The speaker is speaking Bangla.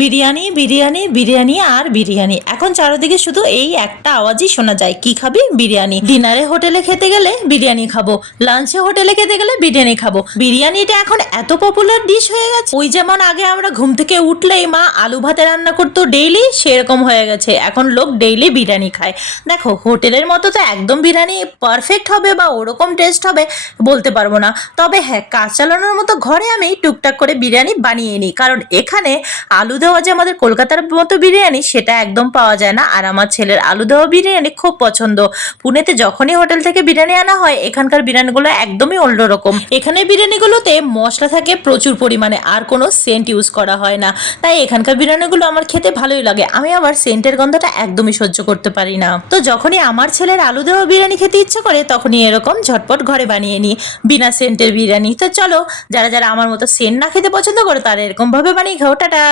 বিরিয়ানি বিরিয়ানি বিরিয়ানি আর বিরিয়ানি। এখন চারিদিকে শুধু এই একটা আওয়াজই শোনা যায়, কি খাবি? বিরিয়ানি। ডিনারে হোটেলে খেতে গেলে বিরিয়ানি খাবো, লাঞ্চে হোটেলে খেতে গেলে বিরিয়ানি খাবো। বিরিয়ানিটা এখন এত পপুলার ডিশ হয়ে গেছে, ওই যেমন আগে আমরা ঘুম থেকে উঠলেই মা আলু ভাতে রান্না করতো ডেইলি, সেরকম হয়ে গেছে এখন লোক ডেইলি বিরিয়ানি খায়। দেখো, হোটেলের মতো তো একদম বিরিয়ানি পারফেক্ট হবে বা ওরকম টেস্ট হবে বলতে পারবো না, তবে হ্যাঁ, কাজ চালানোর মতো ঘরে আমি টুকটাক করে বিরিয়ানি বানিয়ে নিই, কারণ এখানে আলু দেওয়া যে আমাদের কলকাতার মতো বিরিয়ানি সেটা একদম পাওয়া যায় না। আর আমার ছেলের আলু দেওয়া বিরিয়ানি খুব পছন্দ। পুনেতে যখনই হোটেল থেকে বিরিয়ানি আনা হয়, এখানকার বিরিয়ানিগুলো একদমই অন্যরকম। এখানে বিরিয়ানিগুলোতে মশলা থাকে প্রচুর পরিমাণে, আর কোনো সেন্ট ইউজ করা হয় না, তাই এখানকার বিরিয়ানিগুলো আমার খেতে ভালোই লাগে। আমি আবার সেন্টের গন্ধটা একদমই সহ্য করতে পারি না। তো যখনই আমার ছেলের আলু দেওয়া বিরিয়ানি খেতে ইচ্ছে করে, তখনই এরকম ঝটপট ঘরে বানিয়ে নিই বিনা সেন্টের বিরিয়ানি। তো চলো, যারা যারা আমার মতো সেন্ট না খেতে পছন্দ করে তারা এরকম ভাবে বানিয়ে খাও। টাটা।